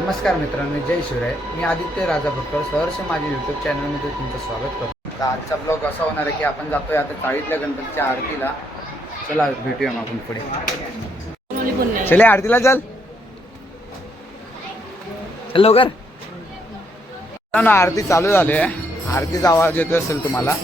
नमस्कार मित्रांनो जय शिवराय. मी आदित्य राजा राजापूरकर सहर्ष माझ्या यूट्यूब चॅनलमध्ये तुमचं स्वागत करतो. तर आजचा ब्लॉग असा होणार आहे की आपण जातोय आता चाळीतल्या गणपतीच्या आरतीला. चला भेटूया मग आपण पुढे. चले आरतीला चल. चल लवकर. ना आरती चालू झाली आहे. आरतीचा आवाज येतो असेल तुम्हाला.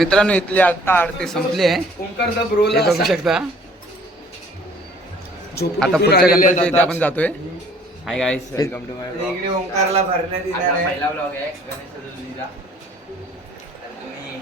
मित्रांनो इथली आता आरती संपली आहे. हे बघू शकता. आता पुढच्या गणपती इथे आपण जातोय. हाय गाईस वेलकम टू माय इकडे ओंकारला भरण्यात येणार आहे. पहिला ब्लॉग आहे गणेश चतुर्थीचा. तर तुम्ही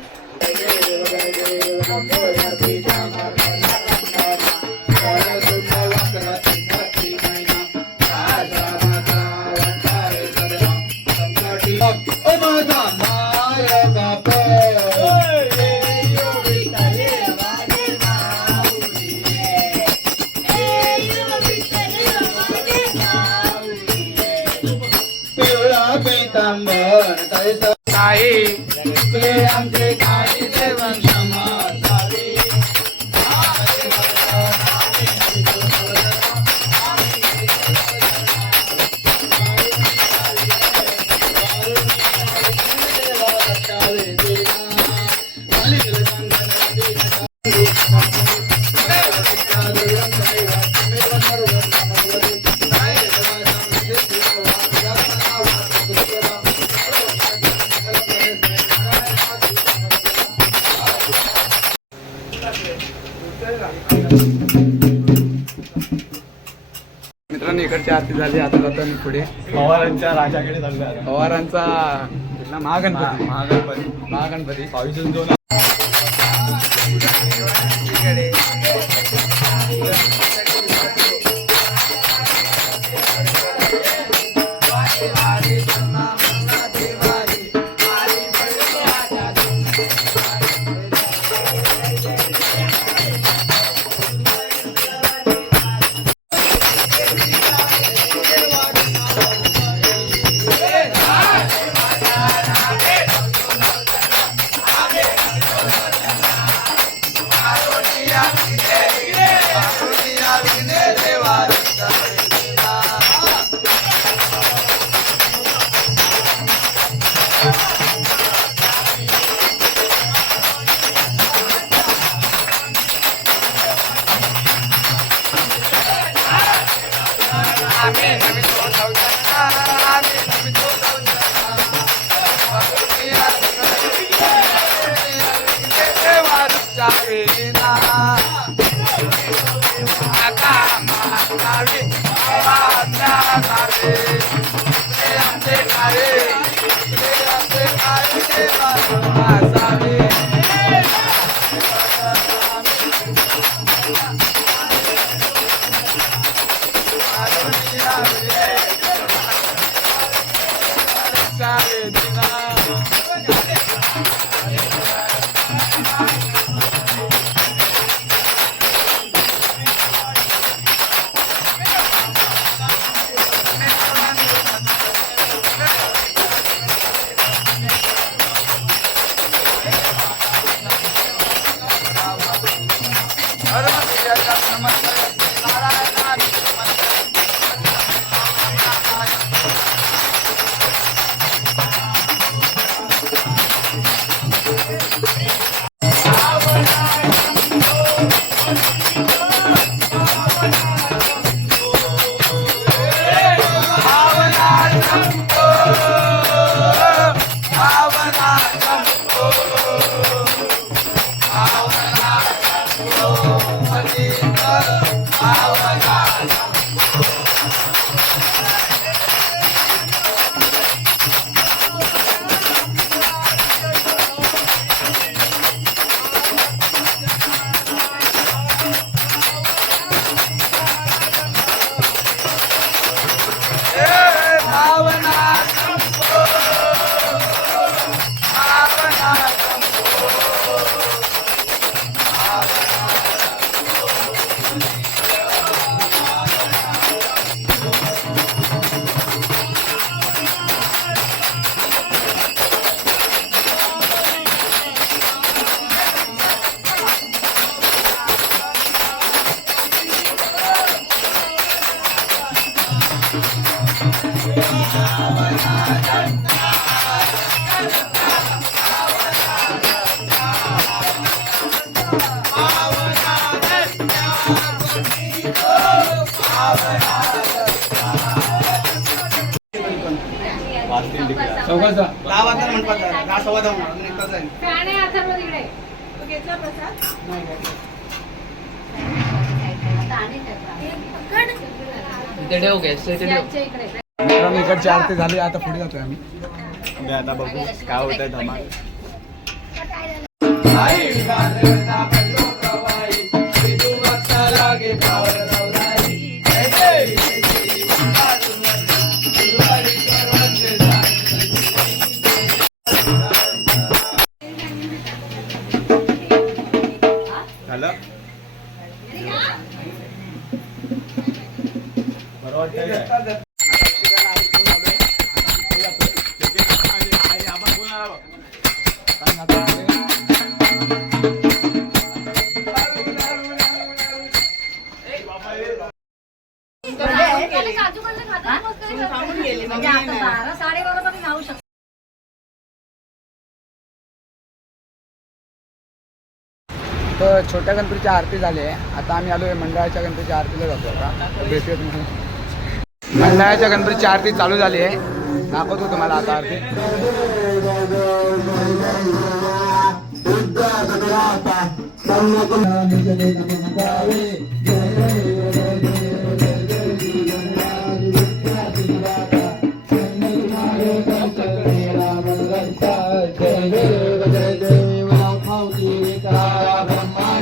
मित्रांनो इकडची आरती झाली. आता जातो मी पुढे. पवारांच्या राजाकडे चाललो पवारांचा कुठला? महागणपती. महागणपती. महागणपती. बावीस दोन दहा वाजता म्हणतात दहा सव्वा दहा म्हणून एक तास आहे. मित्रांनो इकडची आरती झाली आता पुढे जातोय आम्ही. आता बघू काय होत आहे धमाल झालं? छोट्या गणपतीची आरती झाली आहे. आता आम्ही आलोय मंडळाच्या गणपतीच्या आरतीला जातो आता. भेटूया तुम्ही मंडळाच्या गणपतीची आरती चालू झाली आहे. दाखवतो तुम्हाला आता आरती.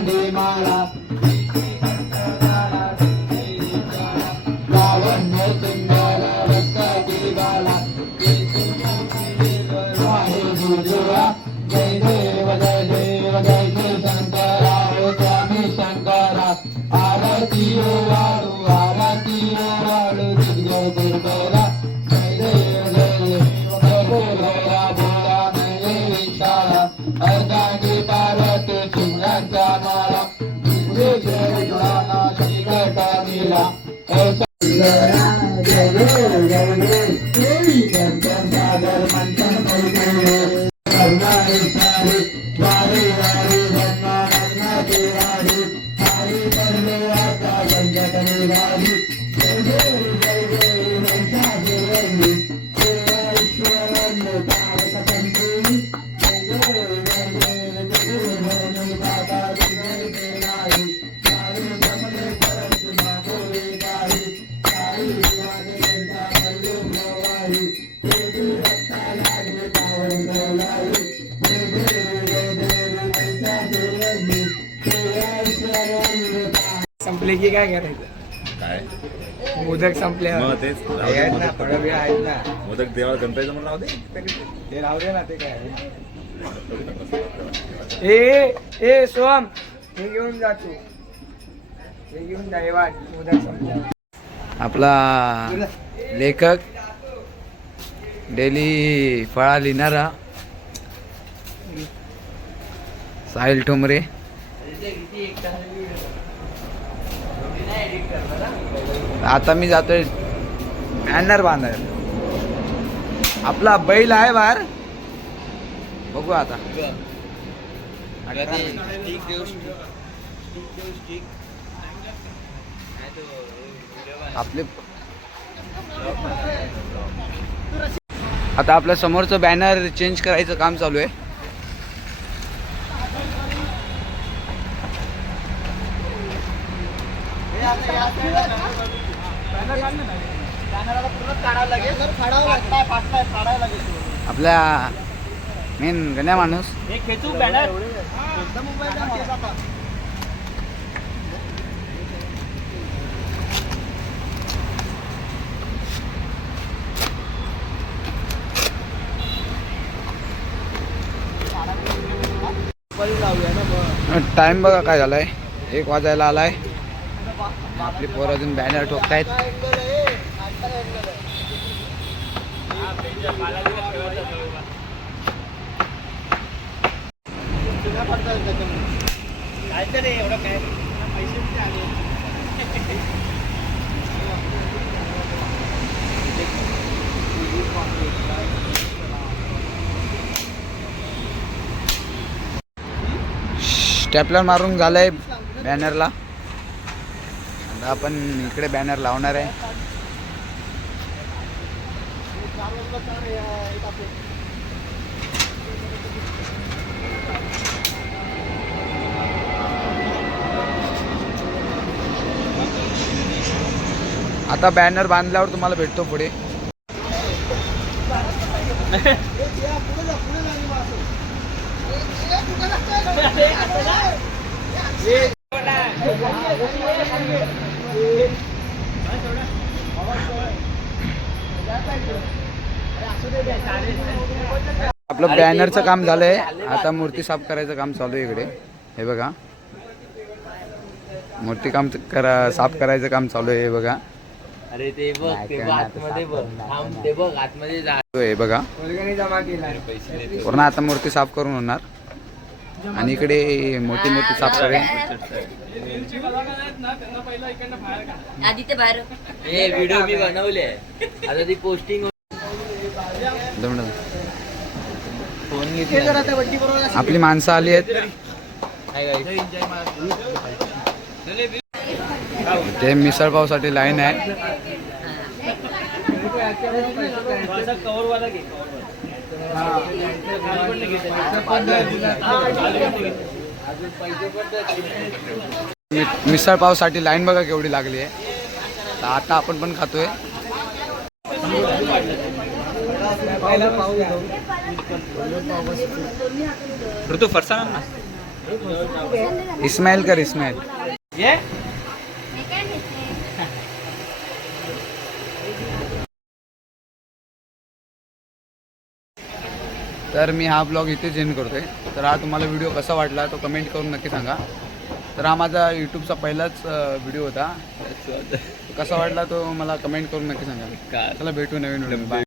Pandey Mala संपले की काय करायचं? काय? मोदक संपले मग तेच राहू दे आहेत ना मोदक. फळं बी आहेत ना. मोदक देवाला गणपतीचं म्हणून राहू दे. ते राहू दे ना ते काय ए ए सोम. हे घेऊन जा तू. हे घेऊन जा हे वाट. मोदक संपल्या आपला लेखक डेली फळा लिहिणारा साहिल ठोंबरे आता मी जातोय बॅनर बांधायला. आपला बैल आहे बाहेर. बघू आता. आपले आता आपल्या समोरचं बॅनर चेंज करायचं काम चालू आहे. आपल्या मेन गण्या माणूस. टाइम बघा काय झालाय. एक वाजायला आलाय. आपली पोर अजून बॅनर ठोकतायत. स्टॅपलर मारून झालंय बॅनरला आपण इकडे बॅनर लावणार आहे. आता बॅनर बांधल्यावर तुम्हाला भेटतो पुढे. आपलं बॅनरचं काम झालंय. आता मूर्ती साफ करायचं काम चालू आहे इकडे. हे बघा. मूर्ती काम करा साफ करायचं काम चालू आहे हे बघा. अरे ते बघ ते बघ आतमध्ये बघ. थांब ते बघ आतमध्ये जा. हे बघा. पूर्ण आता मूर्ती साफ करून होणार. आणि इकडे मोठी मूर्ती साफ करेल. आधी ते बाहेर. हे व्हिडिओ मी बनवले. आता ती पोस्टिंग दोन मिनिटं. आपली माणसं आली आहेत. ते मिसळ पावसाठी लाईन आहे. मिसळ पावसाठी लाईन बघा केवढी लागली आहे. तर आता आपण पण खातोय. ऋतू फरसाण ना? इस्माईल कर इस्माईल. तर मी हा ब्लॉग इथेच एंड करतोय. तर हा तुम्हाला व्हिडिओ कसा वाटला तो कमेंट करून नक्की सांगा. तर हा माझा यूट्यूबचा पहिलाच व्हिडिओ होता. कसा वाटला तो मला कमेंट करून नक्की सांगा. चला भेटू नवीन व्हिडिओ